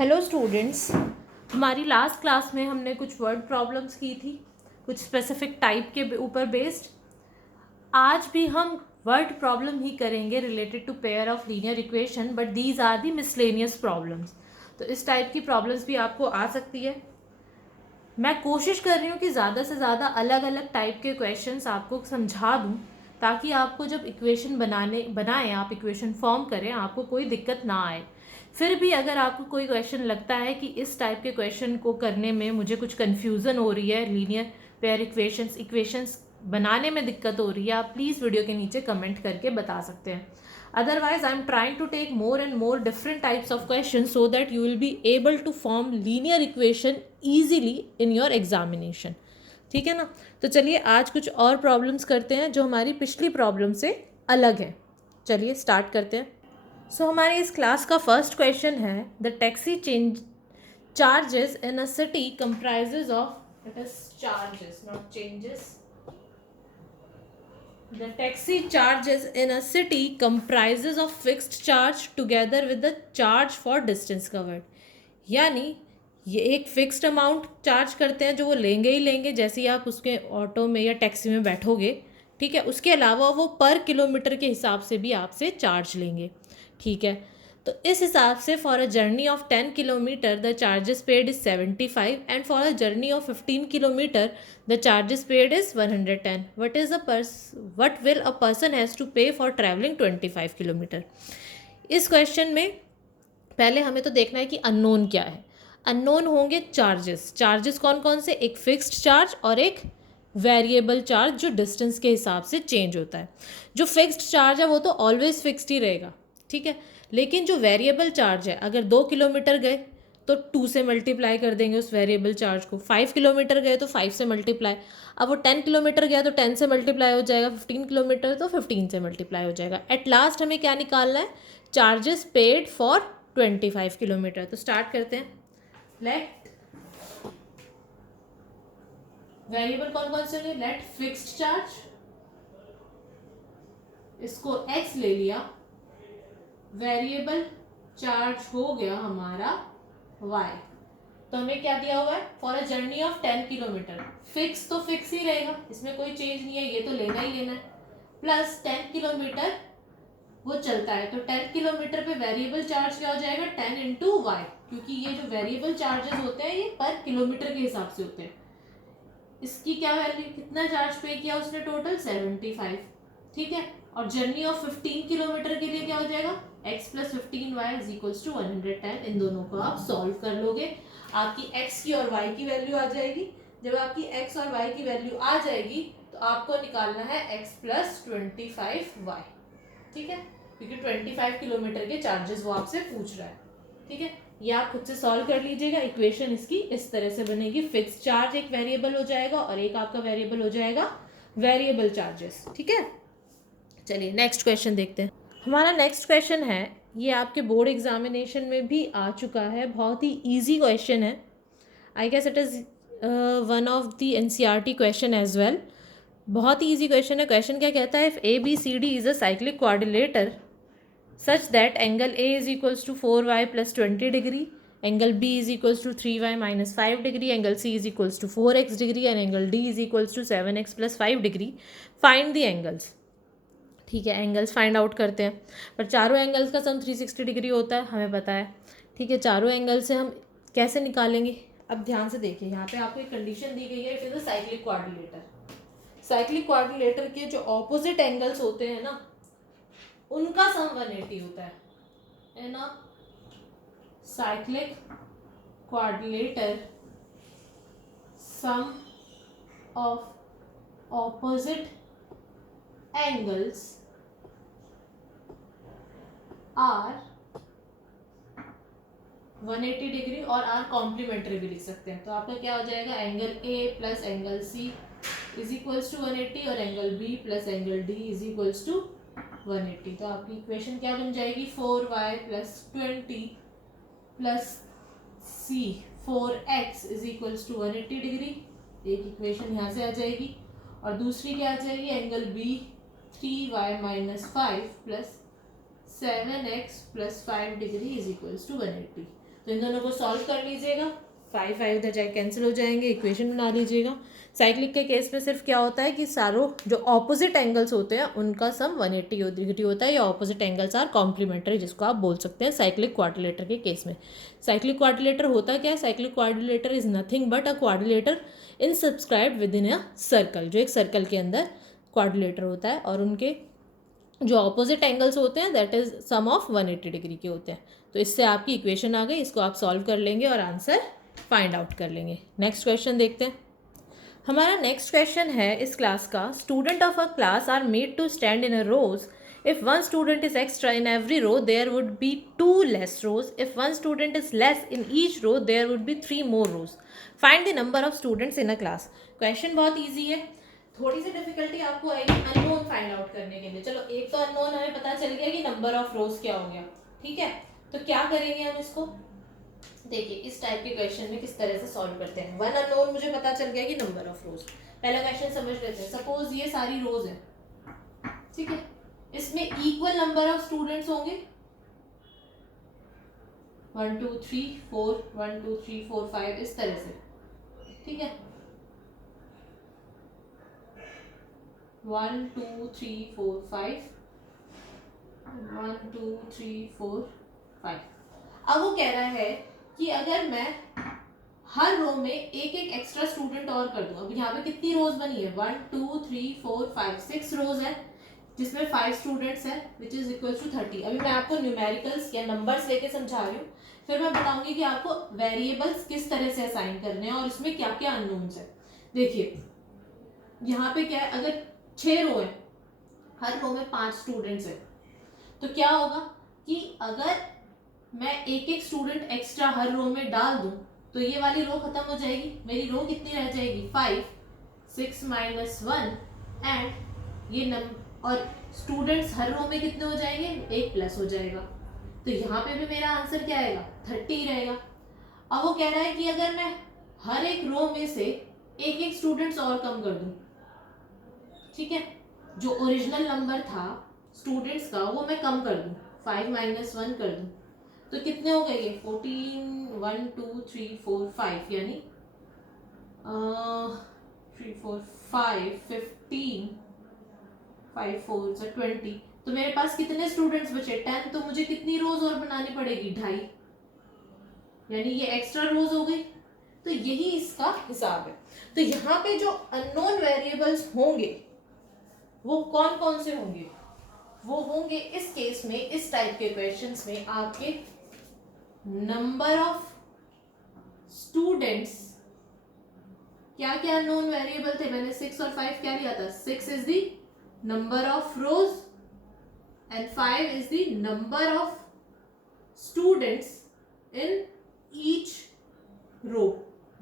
Hello students, हमारी last class में हमने कुछ वर्ड प्रॉब्लम्स की थी, कुछ स्पेसिफिक टाइप के ऊपर बेस्ड। आज भी हम वर्ड प्रॉब्लम ही करेंगे related to pair of linear equation, but these are the miscellaneous problems. तो इस टाइप की प्रॉब्लम्स भी आपको आ सकती है। मैं कोशिश कर रही हूँ कि ज़्यादा से ज़्यादा अलग अलग टाइप के क्वेश्चंस आपको समझा दूँ, ताकि आपको जब इक्वेशन बनाएं आप इक्वेशन फॉर्म करें, आपको कोई दिक्कत ना आए। फिर भी अगर आपको कोई क्वेश्चन लगता है कि इस टाइप के क्वेश्चन को करने में मुझे कुछ कन्फ्यूज़न हो रही है, लीनियर पेयर इक्वेशंस बनाने में दिक्कत हो रही है, आप प्लीज़ वीडियो के नीचे कमेंट करके बता सकते हैं। Otherwise, I'm trying to take more and more different types of questions so that you will be able to form linear equation easily in your examination. ठीक है ना। तो चलिए आज कुछ और प्रॉब्लम्स करते हैं जो हमारी पिछली प्रॉब्लम से अलग है। चलिए स्टार्ट करते हैं। हमारी इस क्लास का फर्स्ट क्वेश्चन है, the taxi charges in a city comprises of, it is charges not changes, the taxi charges in a city comprises of fixed charge together with the charge for distance covered. यानी ये एक fixed amount charge करते हैं जो वो लेंगे ही लेंगे जैसे ही आप उसके ऑटो में या टैक्सी में बैठोगे, ठीक है। उसके अलावा वो पर किलोमीटर के हिसाब से भी आपसे चार्ज लेंगे, ठीक है। तो इस हिसाब से for a journey of 10 kilometre the charges paid is 75 and for a journey of 15 kilometre the charges paid is 110. What will a person has to pay for travelling 25 kilometre. इस क्वेश्चन में पहले हमें तो देखना है कि अननोन क्या है। अननोन होंगे चार्जेस कौन कौन से, एक फिक्स्ड चार्ज और एक वेरिएबल चार्ज जो डिस्टेंस के हिसाब से चेंज होता है। जो फिक्स्ड चार्ज है वो तो ऑलवेज फिक्स्ड ही रहेगा, ठीक है। लेकिन जो वेरिएबल चार्ज है, अगर 2 किलोमीटर गए तो 2 से मल्टीप्लाई कर देंगे उस वेरिएबल चार्ज को, 5 किलोमीटर गए तो 5 से मल्टीप्लाई, अब वो 10 किलोमीटर गया तो 10 से मल्टीप्लाई हो जाएगा, 15 किलोमीटर तो 15 से मल्टीप्लाई हो जाएगा। एट लास्ट हमें क्या निकालना है, चार्जेस पेड फॉर 25 किलोमीटर। तो स्टार्ट करते हैं। लेट वेरिएबल कौन कौन से होंगे, लेट फिक्स्ड चार्ज, इसको x ले लिया, वेरिएबल चार्ज हो गया हमारा y। तो हमें क्या दिया हुआ है, for a journey of 10 kilometre, fix तो फिक्स ही रहेगा, इसमें कोई चेंज नहीं है, ये तो लेना ही लेना है, प्लस 10 किलोमीटर वो चलता है। तो 10 किलोमीटर पे वेरिएबल चार्ज क्या हो जाएगा, 10 इंटू वाई, क्योंकि ये जो वेरिएबल चार्जेस होते हैं ये पर किलोमीटर के हिसाब से होते हैं। इसकी क्या वैल्यू, कितना चार्ज पे किया उसने, टोटल 75, ठीक है। और जर्नी ऑफ 15 किलोमीटर के लिए क्या हो जाएगा, x plus 15y is equals to 110। इन दोनों को आप सॉल्व कर लोगे, आपकी x की और y की वैल्यू आ जाएगी। जब आपकी x और y की वैल्यू आ जाएगी तो आपको निकालना है x प्लस 25y, ठीक है, क्योंकि 25 किलोमीटर के चार्जेस वो आपसे पूछ रहा है, ठीक है। ये आप खुद से सॉल्व कर लीजिएगा। इक्वेशन इसकी इस तरह से बनेगी, फिक्स चार्ज एक वेरिएबल हो जाएगा और एक आपका वेरिएबल हो जाएगा वेरिएबल चार्जेस, ठीक है। चलिए नेक्स्ट क्वेश्चन देखते हैं। हमारा नेक्स्ट क्वेश्चन है, ये आपके बोर्ड एग्जामिनेशन में भी आ चुका है, बहुत ही ईजी क्वेश्चन है। I guess it is one of the NCERT question as well. बहुत ही ईजी क्वेश्चन है। क्वेश्चन क्या कहता है, if A B C D is a cyclic quadrilateral such that angle A is equals to 4y plus 20 degree, angle B is equals to 3y minus 5 degree, angle C is equals to 4x degree and angle D is equals to 7x plus 5 degree, find the angles। ठीक है, angles find out करते हैं, पर चारों angles का सम 360 degree होता है, हमें पता है, ठीक है। चारों एंगल से हम कैसे निकालेंगे, अब ध्यान से देखिए, यहाँ पे आपको एक कंडीशन दी गई है, it is a cyclic quadrilateral. Cyclic quadrilateral के जो ऑपोजिट एंगल्स होते हैं ना, उनका सम 180 होता है ना। Cyclic quadrilateral sum of opposite angles are 180 degree और आर कॉम्प्लीमेंट्री भी लिख सकते हैं। तो आपका क्या हो जाएगा, angle A plus angle C is equals to 180 और angle B plus angle D is equals to 180। तो आपकी इक्वेशन क्या बन जाएगी, 4y plus 20 plus C 4x is equals to 180 degree. एक इक्वेशन यहाँ से आ जाएगी और दूसरी क्या आ जाएगी, angle B 3y minus 5 plus 7x plus 5 degree is equals to 180। तो इन दोनों को सॉल्व कर लीजिएगा, 5 इधर जाए कैंसिल हो जाएंगे, इक्वेशन बना लीजिएगा। साइक्लिक के केस में सिर्फ क्या होता है कि सारों जो ऑपोजिट एंगल्स होते हैं उनका सम 180 डिग्री होता है, या ऑपोजिट एंगल्स आर कॉम्प्लीमेंट्री, जिसको आप बोल सकते हैं साइक्लिक क्वाड्रिलेटर के केस में। साइक्लिक क्वाड्रिलेटर होता क्या है? Cyclic quadrilateral is nothing but a quadrilateral in subscribe with in a circle, जो एक सर्कल के अंदर क्वाड्रिलेटर होता है और उनके जो ऑपोजिट एंगल्स होते हैं that is sum of 180 degree के होते हैं। तो इससे आपकी इक्वेशन आ गई, इसको आप सॉल्व कर लेंगे और आंसर फाइंड आउट कर लेंगे। नेक्स्ट क्वेश्चन देखते हैं। हमारा नेक्स्ट क्वेश्चन है इस क्लास का, student of a class are made to stand in a rows. If one student is extra in every row, there would be 2 less rows. If one student is less in each row, there would be 3 more rows. Find the number of students in a class. Question बहुत easy है, थोड़ी सी difficulty आपको आएगी unknown find out करने के लिए। चलो एक तो अननोन हमें पता चल गया कि नंबर ऑफ रोज क्या हो गया, ठीक है। तो क्या करेंगे हम इसको, देखिए इस टाइप के क्वेश्चन में किस तरह से सॉल्व करते हैं। वन अननोन मुझे पता चल गया कि नंबर ऑफ रोज। पहला क्वेश्चन समझ लेते हैं। सपोज ये सारी रोज है, ठीक है, इसमें इक्वल नंबर ऑफ स्टूडेंट्स होंगे, 1 2 3 4 1 2 3 4 5 इस तरह से, ठीक है, 1 2 3 4 5 1 2 3 4 5। अब वो कह रहा है कि अगर मैं हर रो में एक एक एक्स्ट्रा स्टूडेंट और कर दूं। अब यहाँ पे कितनी रोज बनी है, 1 2 3 4 5 6 रोज है, जिसमें 5 स्टूडेंट्स हैं विच इज इक्वल टू 30। अभी मैं आपको न्यूमेरिकल्स या नंबर्स लेके समझा रही हूँ, फिर मैं बताऊंगी कि आपको वेरिएबल्स किस तरह से असाइन करने हैं और इसमें क्या क्या अननोन्स है। देखिए यहाँ पे क्या है, अगर 6 रो है, हर रो में 5 स्टूडेंट्स है, तो क्या होगा कि अगर मैं एक एक स्टूडेंट एक्स्ट्रा हर रो में डाल दूं तो ये वाली रो खत्म हो जाएगी, मेरी रो कितनी रह जाएगी, 5 6 - 1 एंड ये और स्टूडेंट्स हर रो में कितने हो जाएंगे, 1 प्लस हो जाएगा। तो यहाँ पे भी मेरा आंसर क्या आएगा, 30 रहेगा। अब वो कह रहा है कि अगर मैं हर एक रो में से एक एक स्टूडेंट्स और कम कर दूं, ठीक है, जो ओरिजिनल नंबर था स्टूडेंट्स का वो मैं कम कर दूं, 5 - 1 कर दूं, तो कितने हो गए ये 14 1 2 3 4 5 यानी 3 4 5 15 5 4 से 20। तो मेरे पास कितने स्टूडेंट्स बचे, 10। तो मुझे कितनी रोज और बनानी पड़ेगी, 2.5, यानी ये एक्स्ट्रा रोज हो गई। तो यही इसका हिसाब है। तो यहाँ पे जो अननोन वेरिएबल्स होंगे वो कौन कौन से होंगे, वो होंगे इस केस में, इस टाइप के क्वेश्चंस में आपके नंबर ऑफ स्टूडेंट्स। क्या क्या अननोन वेरिएबल थे, मैंने 6 और 5 क्या लिया था, 6 is the number of rows and 5 is the number of students in each row,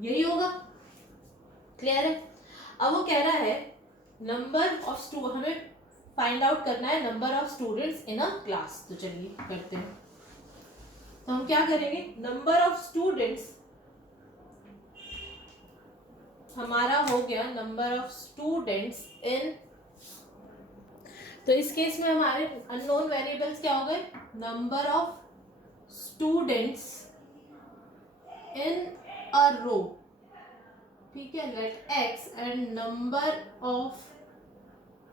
यही होगा, क्लियर है। अब वो कह रहा है नंबर ऑफ हमें फाइंड आउट करना है number of students in a class. तो चलिए करते हैं। तो हम क्या करेंगे, नंबर ऑफ स्टूडेंट्स हमारा हो गया नंबर ऑफ स्टूडेंट्स इन, तो इस केस में हमारे अननोन वेरिएबल्स क्या हो गए, number of students in a row, ठीक है, let x and number of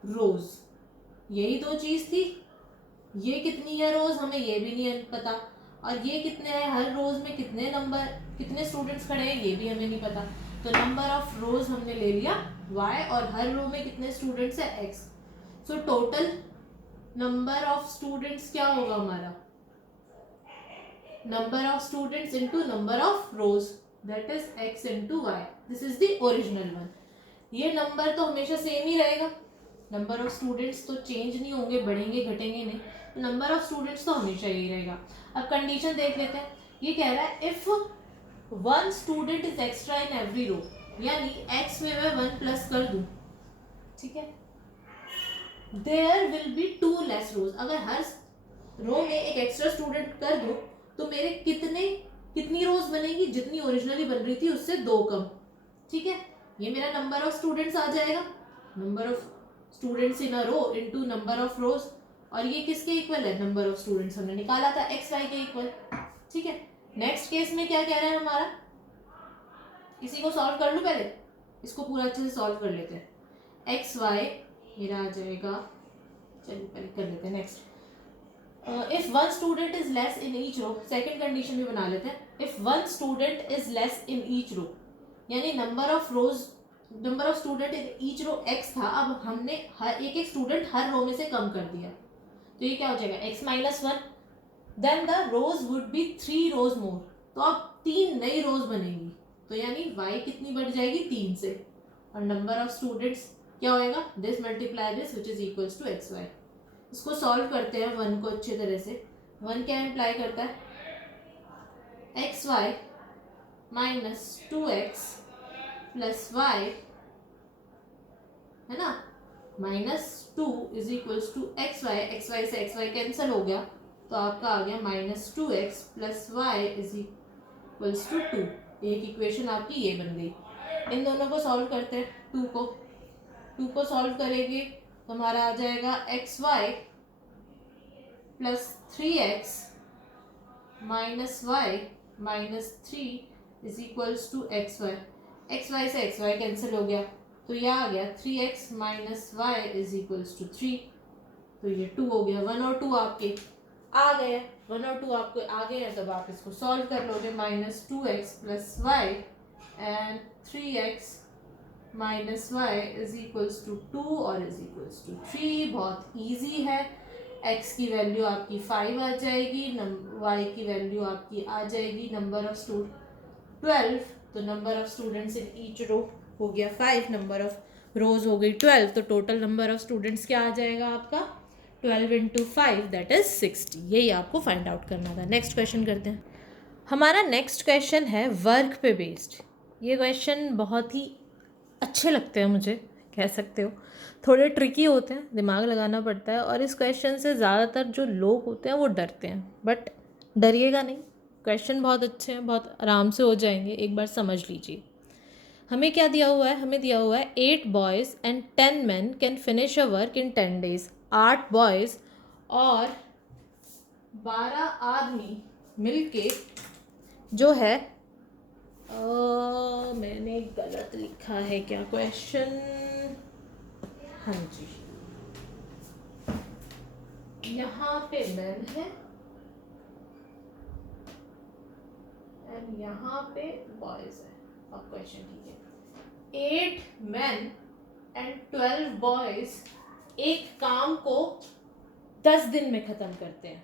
rows, यही दो चीज थी। ये कितनी है रोज हमें ये भी नहीं पता, और ये कितने हैं, हर रोज में कितने नंबर कितने स्टूडेंट्स खड़े हैं ये भी हमें नहीं पता। तो नंबर ऑफ रोज हमने ले लिया y और हर रो में कितने स्टूडेंट्स है x। So total number of students क्या होगा हमारा, number of students into number of rose, that is x into y। This is the original one. ये नंबर तो हमेशा सेम ही रहेगा, नंबर ऑफ स्टूडेंट्स तो चेंज नहीं होंगे, बढ़ेंगे घटेंगे नहीं, तो नंबर ऑफ स्टूडेंट्स तो हमेशा यही रहेगा। अब कंडीशन देख लेते हैं। ये कह रहा है if 1 student is extra in every row, यानी x में मैं 1 प्लस कर दूं, ठीक है, देयर विल बी 2 लेस रोज। अगर हर रो में एक एक्स्ट्रा स्टूडेंट कर दूं तो मेरे कितनी रोज बनेगी, जितनी ओरिजिनली बन रही थी उससे 2 कम, ठीक है। ये मेरा नंबर ऑफ स्टूडेंट्स आ जाएगा, number of students in a row into number of rows, और ये किसके इक्वल है, नंबर ऑफ स्टूडेंट्स हमने निकाला था एक्स वाई के इक्वल, ठीक है। नेक्स्ट केस में क्या कह रहा है हमारा, किसी को सॉल्व कर लूँ पहले, इसको पूरा अच्छे से सॉल्व कर लेते हैं। एक्स वाई मेरा आ जाएगा, चलिए पहले कर लेते हैं next. If one student is less in each row, second condition भी बना लेते हैं। If one student is less in each row, यानी number of student in each row x था, अब हमने हर एक स्टूडेंट हर रो में से कम कर दिया, तो ये क्या हो जाएगा x minus one. Then the rows would be 3 rows more, तो अब 3 नई रोज बनेंगी, तो यानी y कितनी बढ़ जाएगी 3 से, और नंबर ऑफ स्टूडेंट्स क्या होएगा, this multiply this which is equals to x y. इसको सॉल्व करते हैं वन को अच्छे तरह से। वन क्या इम्प्लाई करता है, x y minus 2x plus y, है ना, minus 2 is equals to x y से एक्स वाई कैंसिल हो गया, तो आपका आ गया minus 2x plus y is equals to 2। एक इक्वेशन आपकी ये बन गई। इन दोनों को सॉल्व करते हैं, 2 को सॉल्व करेंगे तो हमारा आ जाएगा x y plus 3x minus y minus 3 is equals to x y से एक्स वाई कैंसिल हो गया, तो यह आ गया 3x minus y is equals to 3, तो ये 2 हो गया। 1 और 2 आपके आ गए, 1 और 2 आपको आ गए हैं, तब आप इसको सॉल्व कर लोगे। Minus 2x plus y and 3x minus y is equals to 2 और इज इक्वल्स टू 3। बहुत इजी है। x की वैल्यू आपकी 5 आ जाएगी, y की वैल्यू आपकी आ जाएगी नंबर ऑफ 12, तो number of students in each row हो गया 5, नंबर ऑफ रोज हो गई 12, तो टोटल नंबर ऑफ स्टूडेंट्स क्या आ जाएगा आपका 12 इंटू 5 दैट इज 60। यही आपको फाइंड आउट करना था। नेक्स्ट क्वेश्चन करते हैं। हमारा नेक्स्ट क्वेश्चन है वर्क पे बेस्ड। ये क्वेश्चन बहुत ही अच्छे लगते हैं मुझे, कह सकते हो, थोड़े ट्रिकी होते हैं, दिमाग लगाना पड़ता है, और इस क्वेश्चन से ज़्यादातर जो लोग होते हैं वो डरते हैं, बट डरिएगा नहीं, क्वेश्चन बहुत अच्छे हैं, बहुत आराम से हो जाएंगे, एक बार समझ लीजिए। हमें क्या दिया हुआ है, हमें दिया हुआ है 8 boys and 10 man can finish a work in 10 days। 8 boys और 12 आदमी मिलके जो है, मैंने गलत लिखा है क्या क्वेश्चन, हाँ जी, यहाँ पे मैन है एंड यहाँ पे बॉयज है। अब क्वेश्चन ठीक है, 8 मैन एंड 12 बॉयज एक काम को 10 दिन में खत्म करते हैं,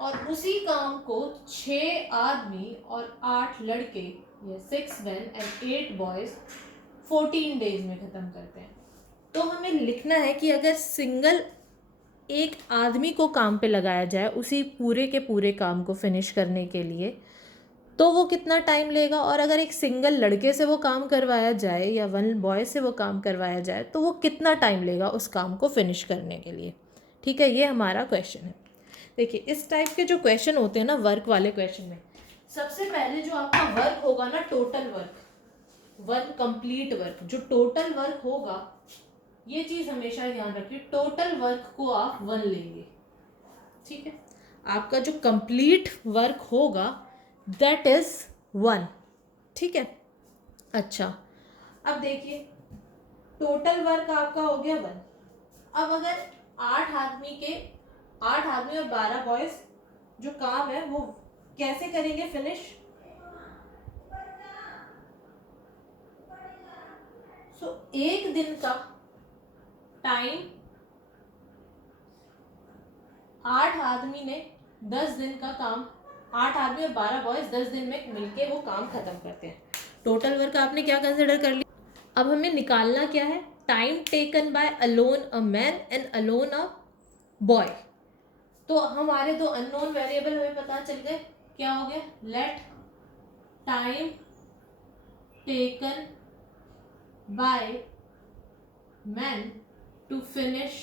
और उसी काम को 6 आदमी और 8 लड़के, ये 6 मैन एंड 8 बॉयज 14 days में खत्म करते हैं। तो हमें लिखना है कि अगर सिंगल एक आदमी को काम पे लगाया जाए उसी पूरे के पूरे काम को फिनिश करने के लिए, तो वो कितना टाइम लेगा, और अगर एक सिंगल लड़के से वो काम करवाया जाए या वन बॉय से वो काम करवाया जाए तो वो कितना टाइम लेगा उस काम को फिनिश करने के लिए। ठीक है, ये हमारा क्वेश्चन है। देखिए, इस टाइप के जो क्वेश्चन होते हैं ना, वर्क वाले क्वेश्चन में सबसे पहले जो आपका वर्क होगा ना, total work, one complete work, जो टोटल वर्क होगा, ये चीज़ हमेशा ध्यान रखिए, टोटल वर्क को आप 1 लेंगे। ठीक है, आपका जो कंप्लीट वर्क होगा दैट इज 1। ठीक है, अच्छा, अब देखिए टोटल वर्क आपका हो गया 1। अब अगर 8 आदमी और 12 बॉयज जो काम है वो कैसे करेंगे फिनिश, सो एक दिन का टाइम 8 आदमी ने 10 दिन का काम, 8 आदमी और 12 बॉयज 10 दिन में मिलके वो काम खत्म करते हैं। टोटल वर्क आपने क्या कंसिडर कर लिया। अब हमें निकालना क्या है, time taken bye alone a man and alone a boy. तो हमारे दो अननोन वेरिएबल हमें पता चल गए, क्या हो गया, let time taken by man to finish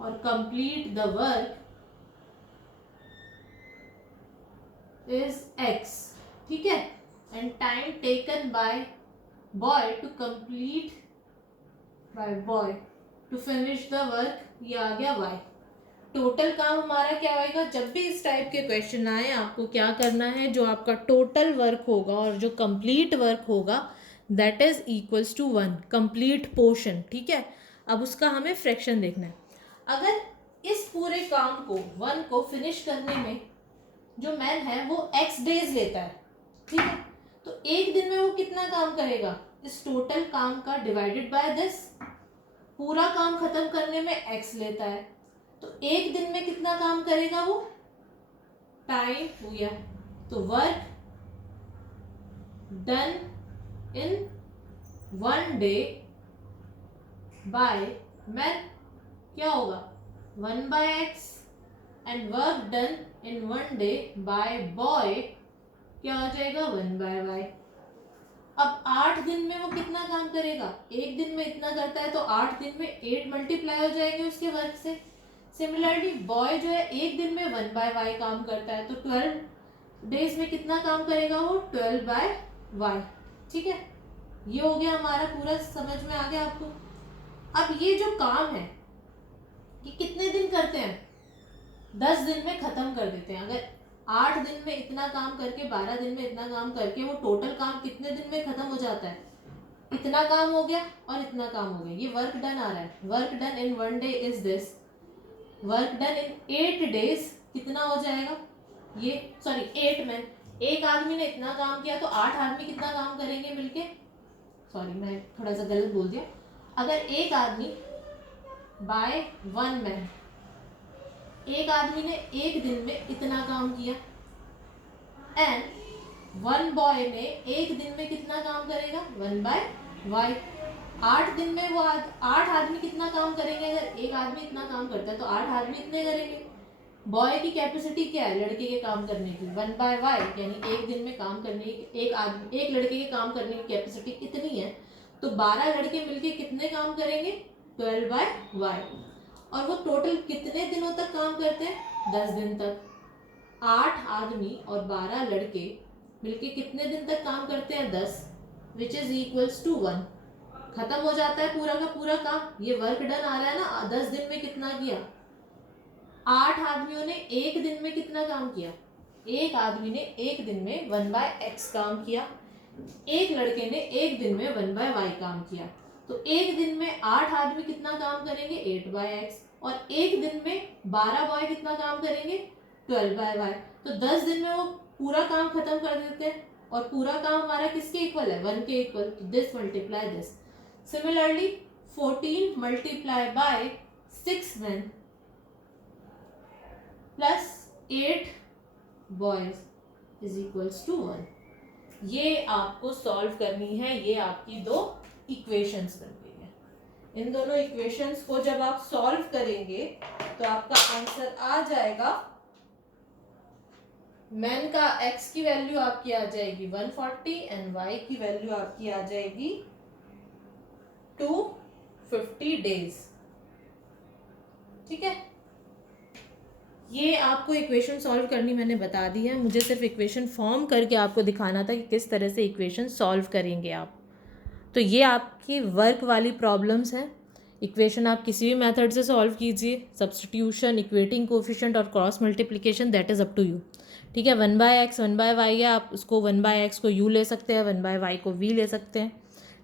और complete the work is x। ठीक है, and time taken by boy to complete by boy to finish the work, ये आ गया y। टोटल काम हमारा क्या होएगा, जब भी इस टाइप के क्वेश्चन आए आपको क्या करना है, जो आपका टोटल वर्क होगा और जो कंप्लीट वर्क होगा that is equals to 1, complete portion, ठीक है। अब उसका हमें फ्रैक्शन देखना है। अगर इस पूरे काम को 1 को फिनिश करने में जो मैन है वो x डेज लेता है, ठीक है, तो एक दिन में वो कितना काम करेगा, इस टोटल काम का डिवाइडेड बाय दिस, पूरा काम खत्म करने में x लेता है, तो एक दिन में कितना काम करेगा वो, टाइम हो गया, तो work done in 1 day by man क्या होगा 1/x, and work done in 1 day by boy क्या हो जाएगा 1/y। अब 8 दिन में वो कितना काम करेगा, एक दिन में इतना करता है तो 8 दिन में 8 मल्टीप्लाई हो जाएंगे उसके वर्क से। सिमिलरली बॉय जो है एक दिन में 1/y काम करता है, तो 12 डेज में कितना काम करेगा वो 12/y, ठीक है। ये हो गया हमारा पूरा, समझ में आ गया आपको। अब ये जो काम है ये कितने दिन करते हैं, 10 दिन में खत्म कर देते हैं। अगर 8 दिन में इतना काम करके 12 दिन में इतना काम करके वो टोटल काम कितने दिन में खत्म हो जाता है, इतना काम हो गया और इतना काम हो गया, ये वर्क डन आ रहा है। Work done in 1 day is this, work done in 8 days कितना हो जाएगा, ये सॉरी 8 में एक आदमी ने इतना काम किया तो 8 आदमी कितना काम करेंगे मिलके, सॉरी मैं थोड़ा सा गलत बोल दिया। अगर एक आदमी बाय 1 मैन, एक आदमी ने एक दिन में इतना काम किया, एंड 1 बॉय ने एक दिन में कितना काम करेगा 1/y। 8 दिन में वो 8 आदमी कितना काम करेंगे, अगर एक आदमी इतना काम करता है तो 8 आदमी इतने करेंगे। बॉय की कैपेसिटी क्या है लड़के के काम करने की 1/y, यानी एक दिन में काम करने की एक लड़के के काम करने की कैपेसिटी इतनी है, तो 12 लड़के मिलके कितने काम करेंगे 12/y। और वो टोटल कितने दिनों तक काम करते हैं 10 दिन तक। 8 आदमी और 12 लड़के मिलके कितने दिन तक काम करते हैं 10, विच इज इक्वल्स टू 1, खत्म हो जाता है पूरा का पूरा काम। ये वर्क डन आ रहा है ना 10 दिन में कितना किया, 8 आदमियों ने एक दिन में कितना काम किया, एक आदमी ने एक दिन में 1/x काम किया, एक लड़के ने एक दिन में 1/y काम किया, तो एक दिन में 8 आदमी कितना काम करेंगे 8/x, और एक दिन में 12 बॉय कितना काम करेंगे 12/y। तो 10 दिन में वो पूरा काम खत्म कर देते हैं, और पूरा काम हमारा किसके इक्वल है 1 के इक्वल, तो this multiply this. Similarly 14 multiply by 6 men plus 8 boys is equals to 1। ये आपको सॉल्व करनी है, ये आपकी दो इक्वेशंस बन गई है। इन दोनों इक्वेशंस को जब आप सॉल्व करेंगे तो आपका आंसर आ जाएगा, मैन का x की वैल्यू आपकी आ जाएगी 140 एंड y की वैल्यू आपकी आ जाएगी 250 डेज, ठीक है। ये आपको इक्वेशन सॉल्व करनी मैंने बता दी है, मुझे सिर्फ इक्वेशन फॉर्म करके आपको दिखाना था कि किस तरह से इक्वेशन सॉल्व करेंगे आप। तो ये आपकी वर्क वाली प्रॉब्लम्स हैं। इक्वेशन आप किसी भी मेथड से सॉल्व कीजिए, सब्स्टिट्यूशन, इक्वेटिंग कोफिशिएंट और cross multiplication, that is up to you, ठीक है। 1/x 1/y है, आप उसको 1/x को u ले सकते हैं, 1/y को v ले सकते हैं,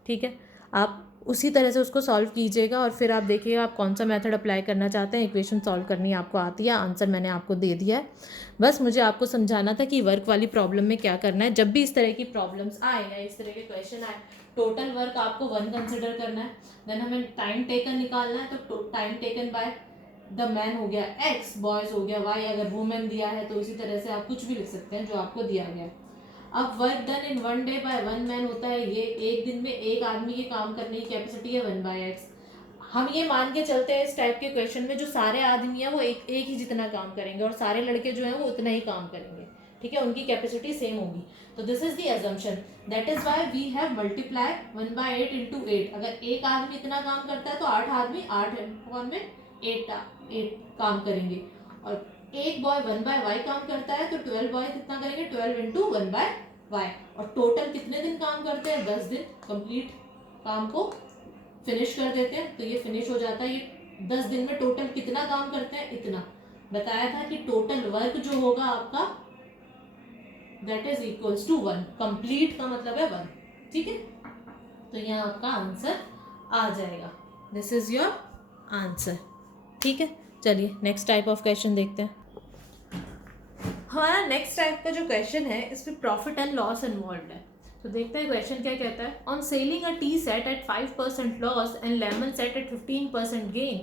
ठीक है। आप उसी तरह से उसको सॉल्व कीजिएगा और फिर आप देखिएगा आप कौन सा मेथड अप्लाई करना चाहते हैं। इक्वेशन सॉल्व करनी आपको आती है, आंसर मैंने आपको दे दिया है। बस मुझे आपको समझाना था कि वर्क वाली प्रॉब्लम में क्या करना है। जब भी इस तरह की प्रॉब्लम्स आए या इस तरह के क्वेश्चन आए, टोटल वर्क आपको 1 कंसिडर करना है, देन हमें टाइम टेकन निकालना है, तो time taken by the man हो गया x, बॉयज हो गया y, अगर वुमेन दिया है तो इसी तरह से आप कुछ भी लिख सकते हैं जो आपको दिया गया है। अब work done in 1 day by 1 man होता है, ये एक दिन में एक आदमी के काम करने की कैपेसिटी है 1/x। हम ये मान के चलते हैं इस टाइप के क्वेश्चन में जो सारे आदमी हैं वो एक ही जितना काम करेंगे और सारे लड़के जो हैं वो उतना ही काम करेंगे, ठीक है, उनकी कैपेसिटी सेम होगी। तो this is the assumption, that is why we have multiply 1/8 into 8। अगर एक आदमी इतना काम करता है तो 8 आदमी 8 में 8 काम करेंगे, और एक बॉय 1/y काम करता है तो 12 बॉय कितना करेंगे 12 इंटू 1/y, और टोटल कितने दिन काम करते हैं 10 दिन, कंप्लीट काम को फिनिश कर देते हैं। तो ये फिनिश हो जाता है, ये 10 दिन में टोटल कितना काम करते हैं इतना, बताया था कि टोटल वर्क जो होगा आपका that is equals to 1, complete का मतलब है 1, ठीक है। तो यहाँ आपका आंसर आ जाएगा, दिस इज योर आंसर, ठीक है। चलिए नेक्स्ट टाइप ऑफ क्वेश्चन देखते हैं। हमारा नेक्स्ट टाइप का जो क्वेश्चन है इसमें प्रॉफिट एंड लॉस इन्वॉल्व है। तो देखते हैं क्वेश्चन क्या कहता है। On selling a tea set at 5% loss and lemon set at 15% gain,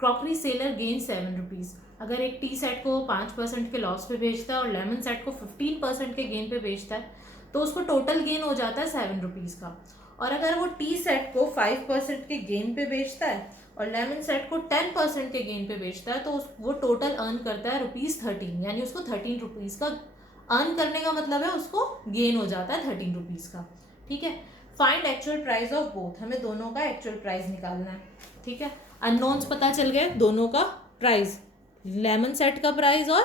crockery seller gain 7 rupees. अगर एक टी सेट को 5% के लॉस पे बेचता है और लेमन सेट को 15% के गेन पे बेचता है तो उसको टोटल गेन हो जाता है 7 रुपीज़ का। और अगर वो टी सेट को 5% के गेन पे बेचता है और लेमन सेट को 10% के गेन पे बेचता है तो वो टोटल अर्न करता है ₹13, यानी उसको 13 रुपीज़ का अर्न करने का मतलब है उसको गेन हो जाता है 13 रुपीज़ का, ठीक है। Find actual price of both, हमें दोनों का एक्चुअल प्राइस निकालना है, ठीक है। अननोन्स पता चल गए, दोनों का प्राइस, लेमन सेट का प्राइस और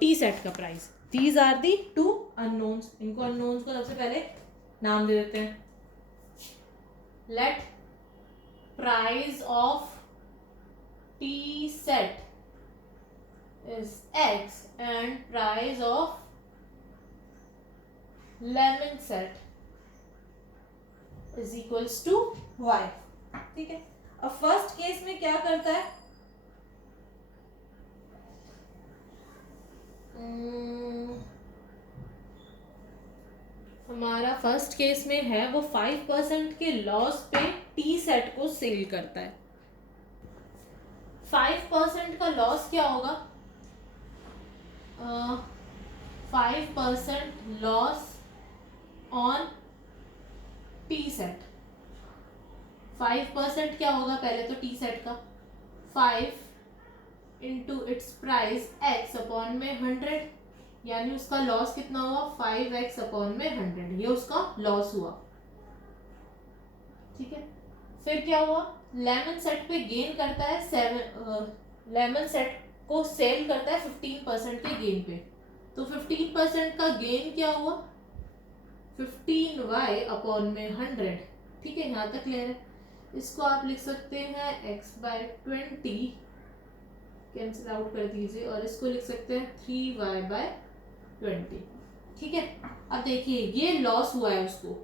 टी सेट का price. These are the two unknowns. इनको अननोन्स को सबसे पहले नाम दे देते हैं। Let price of tea set is x and price of lemon set is equals to y, ठीक है। अब फर्स्ट केस में क्या करता है, हमारा फर्स्ट केस में है वो 5% के लॉस पे टी सेट को सेल करता है। 5% का लॉस क्या होगा, 5% लॉस ऑन टी सेट। 5% क्या होगा, पहले तो टी सेट का 5 into its price x upon में 100, यानी उसका लॉस कितना हुआ 5x अपॉन में 100, ये उसका लॉस हुआ, ठीक है। फिर क्या हुआ, लेमन सेट पे गेन करता है 7, लेमन सेट को सेल करता है 15% के गेन पे, तो 15% का गेन क्या हुआ 15y अपॉन में 100, ठीक है। यहाँ तक क्लियर है। इसको आप लिख सकते हैं x/20 कैंसिल आउट कर दीजिए और इसको लिख सकते हैं 3y/20, ठीक है। अब देखिए ये लॉस हुआ है उसको,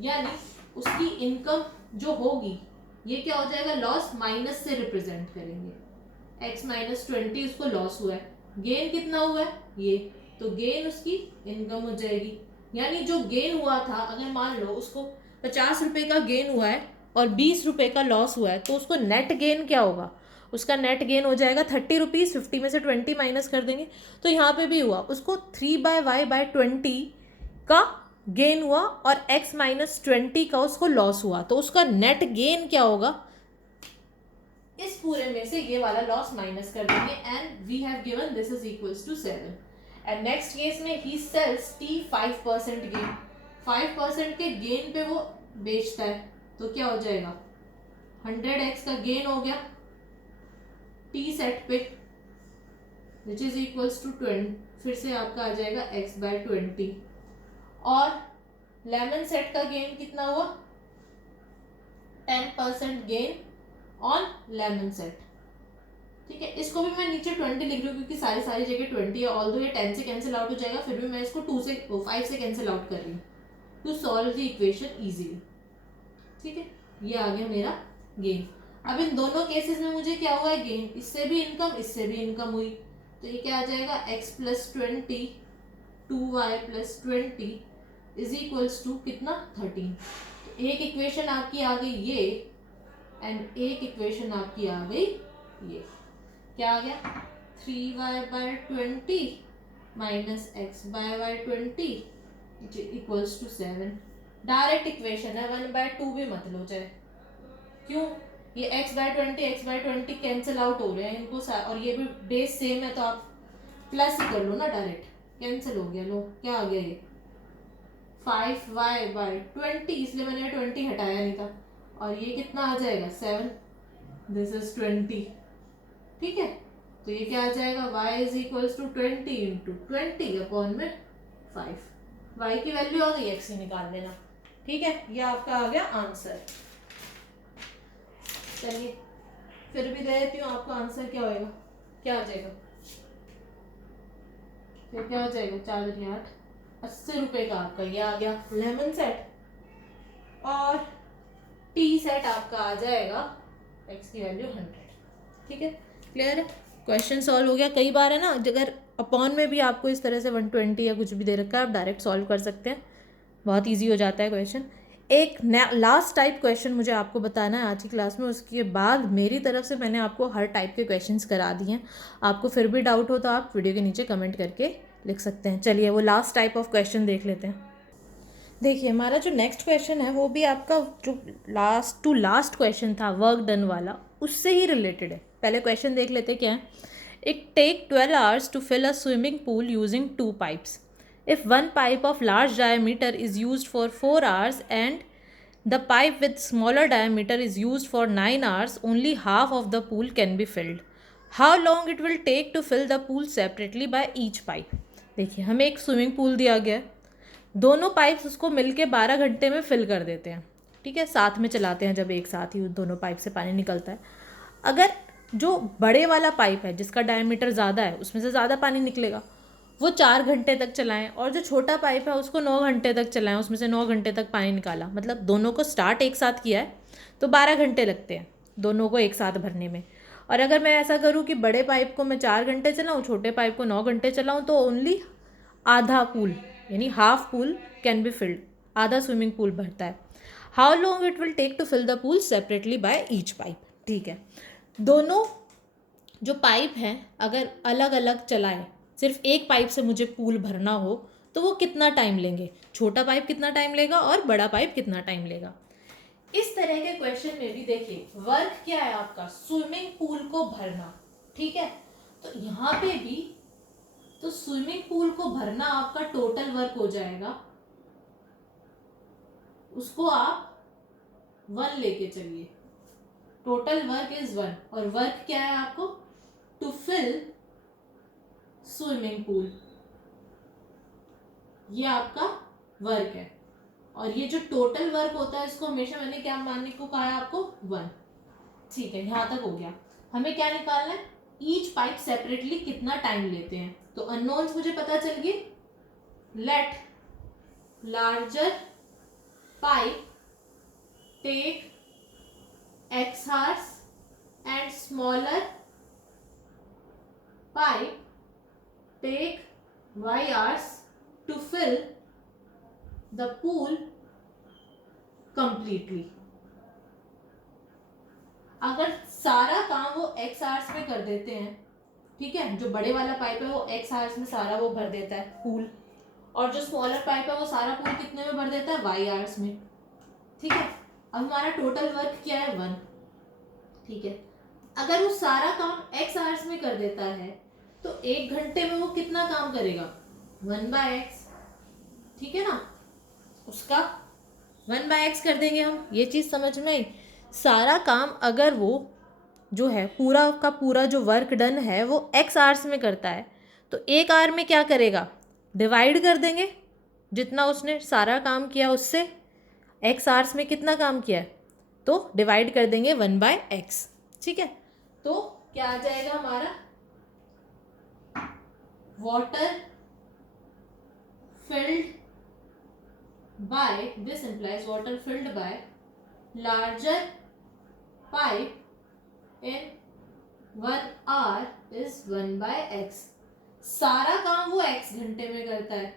यानी उसकी इनकम जो होगी ये क्या हो जाएगा, लॉस माइनस से रिप्रेजेंट करेंगे, x-20 उसको लॉस हुआ है, गेन कितना हुआ है ये, तो गेन उसकी इनकम हो जाएगी। यानी जो गेन हुआ था, अगर मान लो उसको 50 रुपए का गेन हुआ है और 20 रुपए का लॉस हुआ है तो उसको नेट गेन क्या होगा, उसका नेट गेन हो जाएगा 30 रुपीज़, 50 में से 20 माइनस कर देंगे। तो यहाँ पे भी हुआ, उसको 3/y/20 का गेन हुआ और x-20 का उसको लॉस हुआ, तो उसका नेट गेन क्या होगा, इस पूरे में से ये वाला लॉस माइनस कर देंगे and we have given this is equals to 7। And next case में ही सेल्स टी 5% गेन, 5% के गेन पे वो बेचता है, तो क्या हो जाएगा 100x का गेन हो गया टी सेट पे विच इज इक्वल्स टू 20, फिर से आपका आ जाएगा x/20, और लेमन सेट का गेन कितना हुआ 10% गेन ऑन लेमन सेट, ठीक है। इसको भी मैं नीचे 20 लिख रही हूँ क्योंकि सारी जगह 20 है, ऑल्दो ये 10 से कैंसिल आउट हो जाएगा, फिर भी मैं इसको 5 से कैंसिल आउट कर रही हूँ to solve the equation easily, ठीक है। ये आ गया मेरा गेन। अब इन दोनों केसेस में मुझे क्या हुआ है गेन, इससे भी इनकम इससे भी इनकम हुई, तो ये क्या आ जाएगा x+20 2y+20 is equals to कितना 13। तो एक इक्वेशन आपकी आ गई ये एंड एक इक्वेशन आपकी आ गई ये, क्या आ गया 3y/20 minus x/20 equals to 7। Direct equation है, 1/2 भी मत लो चाहे, क्यों, ये x/20 कैंसिल आउट हो रहे हैं इनको और ये भी बेस सेम है तो आप प्लस ही कर लो ना, डायरेक्ट कैंसिल हो गया, लो क्या आ गया ये 5y/20, इसलिए मैंने 20 हटाया नहीं था, और ये कितना आ जाएगा 7, दिस इज 20, ठीक है। तो ये क्या आ जाएगा y is equals to 20 into 20 upon में 5, y की वैल्यू आ गई, x ही निकाल लेना, ठीक है। ये आपका आ गया आंसर। चलिए फिर भी दे देती हूँ आपका आंसर क्या होएगा, क्या आ जाएगा, फिर क्या हो जाएगा, 4 दूनी 8, 80 रुपए का आपका ये आ गया लेमन सेट। और टी सेट आपका आ जाएगा एक्स की वैल्यू 100। ठीक है, क्लियर है, क्वेश्चन सॉल्व हो गया। कई बार है ना, अगर अपॉन में भी आपको इस तरह से 120 या कुछ भी दे रखा है, आप डायरेक्ट सॉल्व कर सकते हैं, बहुत ईजी हो जाता है क्वेश्चन। एक लास्ट टाइप क्वेश्चन मुझे आपको बताना है आज की क्लास में, उसके बाद मेरी तरफ से मैंने आपको हर टाइप के क्वेश्चंस करा दिए हैं। आपको फिर भी डाउट हो तो आप वीडियो के नीचे कमेंट करके लिख सकते हैं। चलिए वो लास्ट टाइप ऑफ क्वेश्चन देख लेते हैं। देखिए हमारा जो नेक्स्ट क्वेश्चन है वो भी आपका जो लास्ट टू लास्ट क्वेश्चन था वर्क डन वाला, उससे ही रिलेटेड है। पहले क्वेश्चन देख लेते हैं क्या है। It take 12 hours to fill a swimming pool using 2 pipes. If one pipe of large diameter is used for 4 hours and the pipe with smaller diameter is used for 9 hours, only half of the pool can be filled. How long it will take to fill the pool separately by each pipe? देखिए हमें एक swimming pool दिया गया है, दोनों pipes उसको मिलके 12 घंटे में फिल कर देते हैं। ठीक है, साथ में चलाते हैं जब एक साथ ही दोनों पाइप से पानी निकलता है। अगर जो बड़े वाला पाइप है जिसका डायमीटर ज़्यादा है उसमें से ज़्यादा पानी निकलेगा, वो 4 घंटे तक चलाएं, और जो छोटा पाइप है उसको 9 घंटे तक चलाएं, उसमें से 9 घंटे तक पानी निकाला, मतलब दोनों को स्टार्ट एक साथ किया है तो 12 घंटे लगते हैं दोनों को एक साथ भरने में। और अगर मैं ऐसा करूँ कि बड़े पाइप को मैं 4 घंटे चलाऊँ, छोटे पाइप को 9 घंटे चलाऊँ, तो ओनली आधा पूल यानी half pool can be filled, आधा स्विमिंग पूल भरता है। How long it will take to fill the pool separately by each pipe. ठीक है, दोनों जो पाइप हैं अगर अलग अलग चलाएं, सिर्फ एक पाइप से मुझे पूल भरना हो तो वो कितना टाइम लेंगे, छोटा पाइप कितना टाइम लेगा और बड़ा पाइप कितना टाइम लेगा। इस तरह के क्वेश्चन में भी देखिए वर्क क्या है आपका, स्विमिंग पूल को भरना। ठीक है, तो यहाँ पे भी तो स्विमिंग पूल को भरना आपका टोटल वर्क हो जाएगा, उसको आप 1 लेके चलिए, टोटल वर्क इज 1। और वर्क क्या है आपको, टू फिल स्विमिंग पूल, ये आपका वर्क है। और ये जो टोटल वर्क होता है इसको हमेशा मैंने क्या मानने को कहा है आपको, 1। ठीक है, यहां तक हो गया। हमें क्या निकालना है, ईच पाइप सेपरेटली कितना टाइम लेते हैं। तो अननोन्स मुझे पता चल गए, let larger pipe take x hours and smaller pipe take y hours to fill the pool completely। अगर सारा काम वो x hours में कर देते हैं, ठीक है, जो बड़े वाला पाइप है वो x hours में सारा वो भर देता है पूल, और जो स्मॉलर पाइप है वो सारा पूल कितने में भर देता है, y hours में। ठीक है, अब हमारा टोटल वर्क क्या है, 1। ठीक है, अगर वो सारा काम x आवर्स में कर देता है तो 1 घंटे में वो कितना काम करेगा, 1/x। ठीक है ना, उसका 1/x कर देंगे हम। ये चीज समझ में आई। सारा काम अगर वो जो है पूरा का पूरा जो वर्क डन है वो x आवर्स में करता है तो 1 आवर में क्या करेगा, डिवाइड कर देंगे जितना उसने सारा काम किया उससे, x आवर्स में कितना काम किया है तो डिवाइड कर देंगे 1/x। ठीक है, तो क्या आ जाएगा हमारा, water filled by, this implies water filled by larger pipe in 1 our is 1/x। सारा काम वो x घंटे में करता है।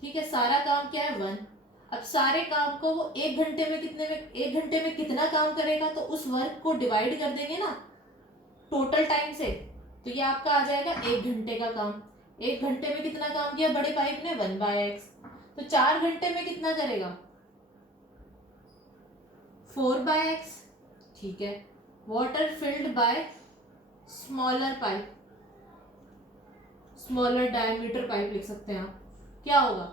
ठीक है, सारा काम क्या है, 1। अब सारे काम को वो 1 घंटे में कितने में, 1 घंटे में कितना काम करेगा, तो उस वर्क को डिवाइड कर देंगे ना टोटल टाइम से, तो ये आपका आ जाएगा 1 घंटे का काम। 1 घंटे में कितना काम किया बड़े पाइप ने, 1/x। तो 4 घंटे में कितना करेगा, 4/x। ठीक है, water filled by smaller pipe, smaller diameter pipe लिख सकते हैं आप, क्या होगा,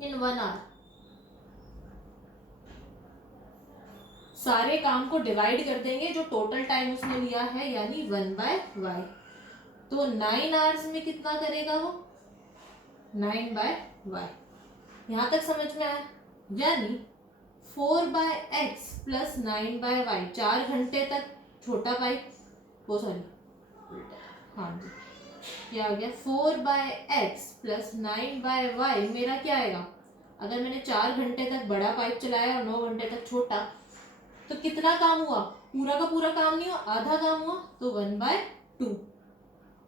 इन 1 आवर। सारे काम को डिवाइड कर देंगे जो टोटल टाइम उसने लिया है यानी 1/y। तो 9 आवर्स में कितना करेगा वो, 9/y। यहां तक समझ में आया, यानी 4/x प्लस 9/y, 4 घंटे तक छोटा पाइप, वो सॉरी हाँ जी, क्या आ गया 4/x प्लस 9/y मेरा क्या आएगा। अगर मैंने 4 घंटे तक बड़ा पाइप चलाया और 9 घंटे तक छोटा, तो कितना काम हुआ, पूरा का पूरा काम नहीं हुआ, आधा काम हुआ, तो 1/2।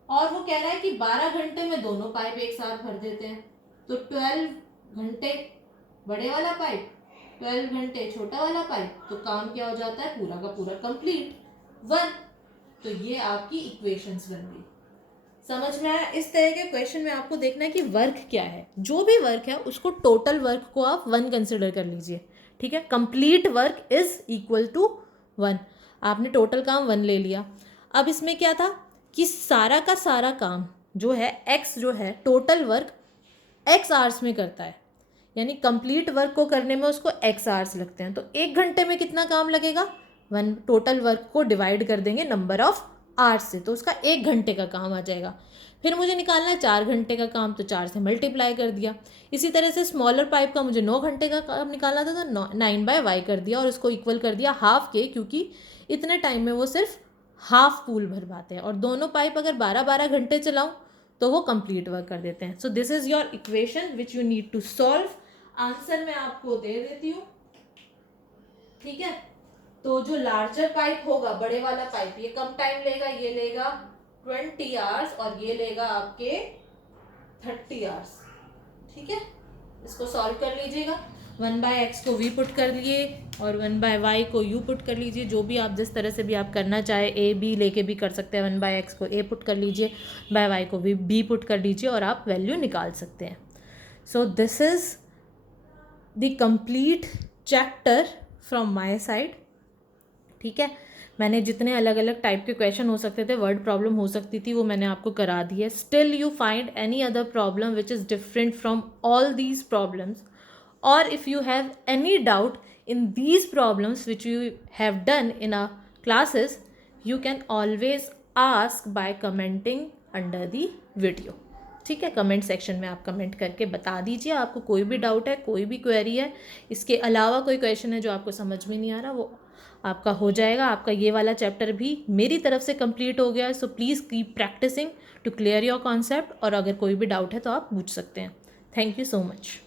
और वो कह रहा है कि 12 घंटे में दोनों पाइप एक साथ भर देते हैं, तो 12 घंटे बड़े वाला पाइप, 12 घंटे छोटा वाला पाइप, तो काम क्या हो जाता है, पूरा का पूरा कंप्लीट 1। तो ये आपकी इक्वेशंस बन गई। समझ में आया। इस तरह के क्वेश्चन में आपको देखना है कि वर्क क्या है, जो भी वर्क है उसको टोटल वर्क को आप 1 कंसिडर कर लीजिए, ठीक है। Complete work is equal to 1। आपने टोटल काम 1 ले लिया। अब इसमें क्या था कि सारा का सारा काम जो है x जो है टोटल वर्क x आवर्स में करता है, यानी कंप्लीट वर्क को करने में उसको x आवर्स लगते हैं। तो 1 घंटे में कितना काम लगेगा, 1 टोटल वर्क को डिवाइड कर देंगे नंबर ऑफ आवर्स से, तो उसका 1 घंटे का काम आ जाएगा। फिर मुझे निकालना है 4 घंटे का काम, तो 4 से मल्टीप्लाई कर दिया। इसी तरह से स्मॉलर पाइप का मुझे 9 घंटे का काम निकालना था, तो 9/y कर दिया और इसको इक्वल कर दिया हाफ के, क्योंकि इतने टाइम में वो सिर्फ हाफ पूल भर पाते हैं। और दोनों पाइप अगर 12-12 घंटे चलाऊं तो वो कंप्लीट वर्क कर देते हैं। So this is your equation which you need to solve. Answer मैं आपको दे देती हूँ, ठीक है। तो जो लार्जर पाइप होगा, बड़े वाला पाइप, ये कम टाइम लेगा, ये लेगा 20 आवर्स और ये लेगा आपके 30 आवर्स, ठीक है। इसको सॉल्व कर लीजिएगा। 1/x को v पुट कर लिए और 1/y को u पुट कर लीजिए। जो भी आप जिस तरह से भी आप करना चाहे, a b लेके भी कर सकते हैं। 1/x को a पुट कर लीजिए, बाय y को b पुट कर लीजिए और आप वैल्यू निकाल सकते हैं। So this is the complete chapter from my side, ठीक है। मैंने जितने अलग अलग टाइप के क्वेश्चन हो सकते थे, वर्ड प्रॉब्लम हो सकती थी, वो मैंने आपको करा दी है। Still you find any other problem which is different from all these problems, or if you have any doubt in these problems which you have done in our classes, you can always ask by commenting under the video, ठीक है। Comment section में आप comment करके बता दीजिए आपको कोई भी डाउट है, कोई भी क्वेरी है, इसके अलावा कोई क्वेश्चन है जो आपको समझ में नहीं आ रहा, वो आपका हो जाएगा। आपका ये वाला चैप्टर भी मेरी तरफ से कंप्लीट हो गया है। So please keep practicing to clear your concept, और अगर कोई भी डाउट है तो आप पूछ सकते हैं। Thank you so much.